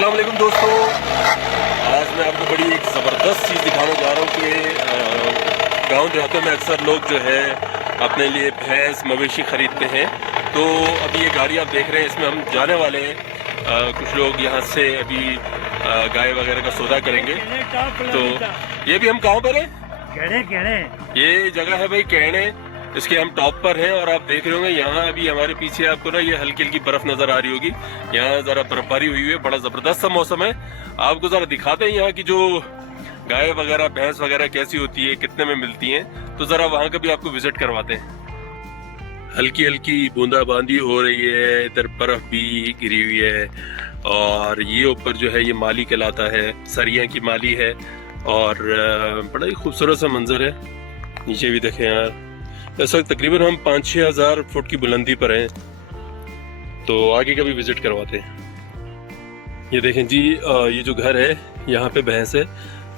अस्सलाम वालेकुम दोस्तों, आज मैं आपको बड़ी एक ज़बरदस्त चीज़ दिखाने जा रहा हूँ कि गांव देहातों में अक्सर लोग जो है अपने लिए भैंस मवेशी ख़रीदते हैं। तो अभी ये गाड़ी आप देख रहे हैं, इसमें हम जाने वाले हैं। कुछ लोग यहाँ से अभी गाय वगैरह का सौदा करेंगे। तो ये भी हम कहाँ पर हैं? ये जगह है भाई कहने, इसके हम टॉप पर हैं और आप देख रहे होंगे यहाँ अभी हमारे पीछे आपको ना ये हल्की हल्की बर्फ नजर आ रही होगी। यहाँ जरा बर्फबारी हुई है, बड़ा जबरदस्त सा मौसम है। आपको जरा दिखाते हैं यहाँ की जो गाय वगैरह भैंस वगैरह कैसी होती है, कितने में मिलती हैं। तो जरा वहाँ का भी आपको विजिट करवाते हैं। हल्की हल्की बूंदाबांदी हो रही है, इधर बर्फ भी गिरी हुई है और ये ऊपर जो है ये माली कहलाता है, सरिया की माली है और बड़ा ही खूबसूरत सा मंजर है। नीचे भी देखें यार, इस वक्त तकरीबन हम 5-6 हज़ार फुट की बुलंदी पर हैं। तो आगे का भी विजिट करवाते हैं। ये देखें जी, ये जो घर है यहाँ पे भैंस है।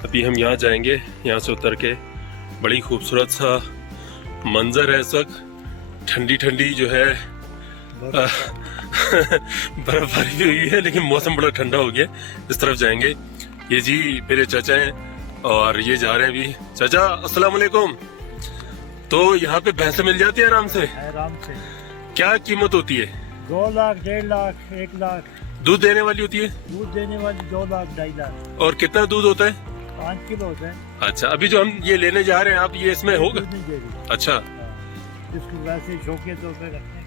अभी हम यहाँ जाएंगे, यहाँ से उतर के। बड़ी खूबसूरत सा मंजर है इस वक्त, ठंडी ठंडी जो है बर्फबारी भी हुई है लेकिन मौसम बड़ा ठंडा हो गया। इस तरफ जाएंगे। ये जी मेरे चाचा हैं और ये जा रहे हैं अभी। चाचा अस्सलाम वालेकुम। तो यहाँ पे भैंसें मिल जाती है आराम से? क्या कीमत होती है? 2 लाख, 1.5 लाख, 1 लाख। दूध देने वाली होती है? दूध देने वाली 2 लाख, 2.5 लाख। और कितना दूध होता है? 5 किलो होता है। अच्छा, अभी जो हम ये लेने जा रहे हैं आप, ये इसमें होगा? दूध नहीं दे रही। अच्छा, इसको वैसे शौकिया तौर पे रखने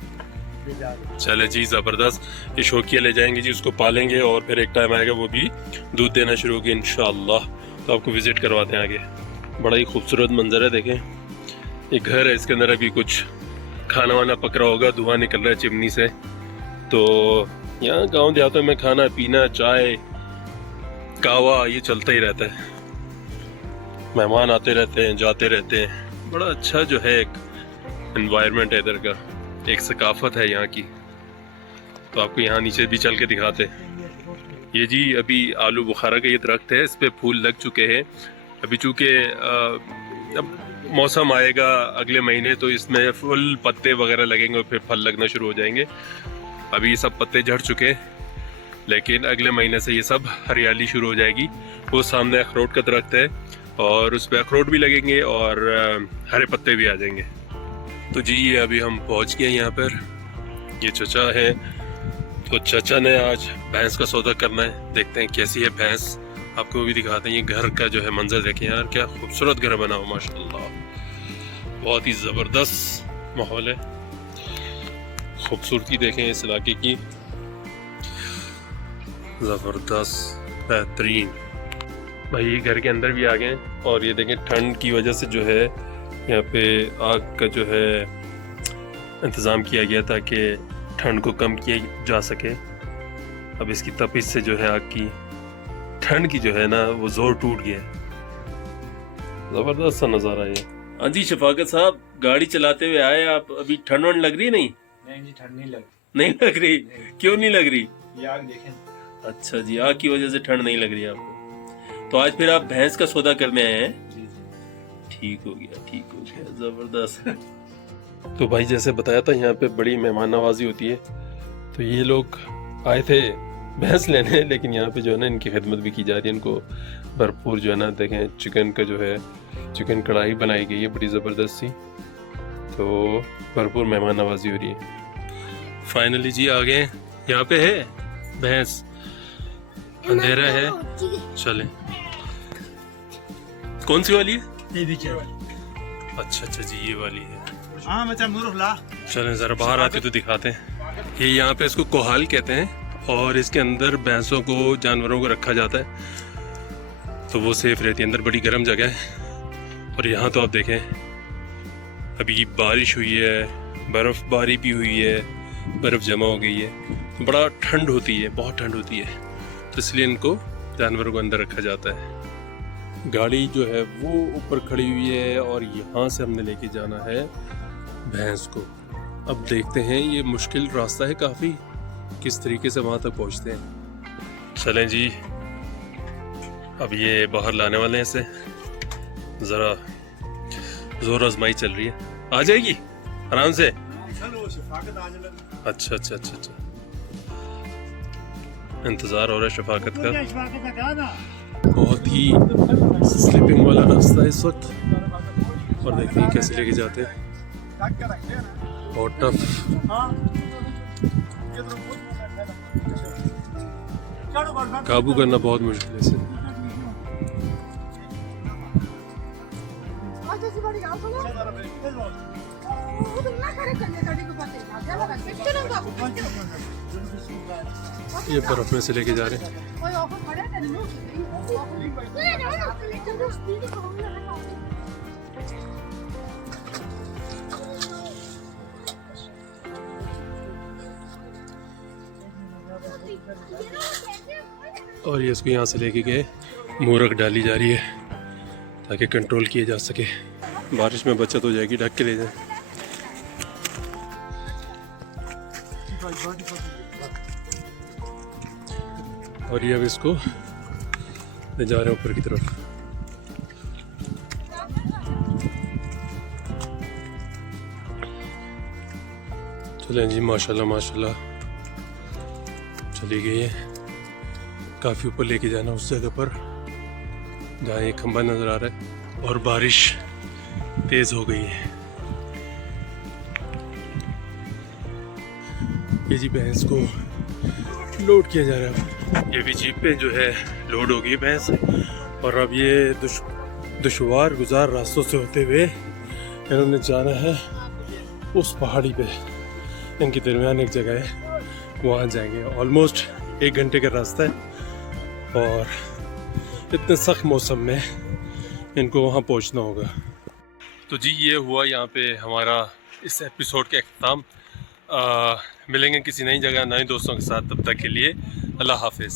ले जा रहे हैं। चले जी जबरदस्त। ये शौकिया ले जाएंगे जी, उसको पालेंगे और फिर एक टाइम आएगा वो भी दूध देना शुरू होगी इंशाअल्लाह। तो आपको विजिट करवाते हैं आगे। बड़ा ही खूबसूरत मंजर है, देखें। ये घर है, इसके अंदर अभी कुछ खाना वाना पक रहा होगा, धुआं निकल रहा है चिमनी से। तो यहाँ गांव देहातों में खाना पीना, चाय कावा ये चलता ही रहता है। मेहमान आते रहते हैं, जाते रहते हैं। बड़ा अच्छा जो है एक एनवायरनमेंट है इधर का, एक सकाफत है यहाँ की। तो आपको यहाँ नीचे भी चल के दिखाते हैं। ये जी अभी आलू बुखारा का ये दरख्त है, इस पे फूल लग चुके हैं। अभी चूँकि अब मौसम आएगा अगले महीने तो इसमें फुल पत्ते वगैरह लगेंगे और फिर फल लगना शुरू हो जाएंगे। अभी ये सब पत्ते झड़ चुके हैं लेकिन अगले महीने से ये सब हरियाली शुरू हो जाएगी। वो सामने अखरोट का दरख्त है और उस पर अखरोट भी लगेंगे और हरे पत्ते भी आ जाएंगे। तो जी ये अभी हम पहुंच गए यहाँ पर। ये चचा है, तो चचा ने आज भैंस का सौदा करना है। देखते हैं कैसी है भैंस, आपको भी दिखाते हैं। ये घर का जो है मंजर देखें यार, क्या खूबसूरत घर बना हो माशाल्लाह। बहुत ही ज़बरदस्त माहौल है, खूबसूरती देखें इस इलाके की, ज़बरदस्त बेहतरीन। भाई ये घर के अंदर भी आ गए और ये देखें ठंड की वजह से जो है यहाँ पे आग का जो है इंतज़ाम किया गया ताकि ठंड को कम किया जा सके। अब इसकी तपिश से जो है आग की ठंड की जो है ना वो जोर टूट गया है। जबरदस्त सा नजारा है। हाँ जी शफाकत साहब, गाड़ी चलाते हुए आए आप, अभी ठंड वंड लग रही? नहीं जी, ठंड नहीं लग रही। क्यों नहीं लग रही? ये आग देखें। अच्छा जी, आग की वजह से ठंड नहीं लग रही आपको। तो आज फिर आप भैंस का सौदा करने आए हैं? ठीक हो गया, जबरदस्त। तो भाई जैसे बताया था यहाँ पे बड़ी मेहमान नवाजी होती है। तो ये लोग आए थे भैंस लेने, लेकिन यहाँ पे जो है ना इनकी खिदमत भी की जा रही है। इनको भरपूर जो है ना देखें चिकन का जो है चिकन कढ़ाई बनाई गई है बड़ी ज़बरदस्त सी। तो भरपूर मेहमान नवाजी हो रही है। फाइनली जी आ गए, यहाँ पे है भैंस। अंधेरा है, चले। कौन सी वाली है? अच्छा जी ये वाली है। चलें जरा बाहर आते तो दिखाते हैं। ये यहाँ पे इसको कोहाल कहते हैं और इसके अंदर भैंसों को, जानवरों को रखा जाता है तो वो सेफ रहती है। अंदर बड़ी गर्म जगह है। और यहाँ तो आप देखें अभी बारिश हुई है, बर्फबारी भी हुई है, बर्फ जमा हो गई है, बड़ा ठंड होती है, बहुत ठंड होती है। तो इसलिए इनको जानवरों को अंदर रखा जाता है। गाड़ी जो है वो ऊपर खड़ी हुई है और यहाँ से हमने लेके जाना है भैंस को। अब देखते हैं, ये मुश्किल रास्ता है काफ़ी, किस तरीके से वहाँ तक पहुँचते हैं। चलें जी, अब ये बाहर लाने वाले हैं इसे। ज़रा जोर आजमाई चल रही है, आ जाएगी आराम से। अच्छा। इंतज़ार हो रहा है शफाकत का। क्या शफाकत का गाना? बहुत ही स्लिपिंग वाला रास्ता है इस वक्त, और देखते हैं कैसे लेके जाते हैं। और टफ काबू करना बहुत मुश्किल है इसे। ये बर्फ में से लेके जा रहे हैं। और ये इसको यहाँ से लेके गए, मूरख डाली जा रही है ताकि कंट्रोल किया जा सके। बारिश में बचत हो जाएगी, ढक के ले जाए। और ये अब इसको ले जा रहे हैं ऊपर की तरफ। चलें जी, माशाल्लाह माशाल्लाह चली गई है। काफ़ी ऊपर लेके जाना उस जगह पर जहाँ ये खंबा नज़र आ रहा है, और बारिश तेज़ हो गई है। ये जी भैंस को लोड किया जा रहा है। ये भी जीप पे जो है लोड हो गई भैंस, और अब ये दुश्वार गुजार रास्तों से होते हुए इन्होंने जाना है उस पहाड़ी पे। इनके दरमियान एक जगह है, वहाँ जाएंगे। ऑलमोस्ट 1 घंटे का रास्ता है, और इतने सख्त मौसम में इनको वहाँ पहुँचना होगा। तो जी ये हुआ यहाँ पे हमारा इस एपिसोड का अख्ताम। मिलेंगे किसी नई जगह नए दोस्तों के साथ, तब तक के लिए अल्लाह हाफिज़।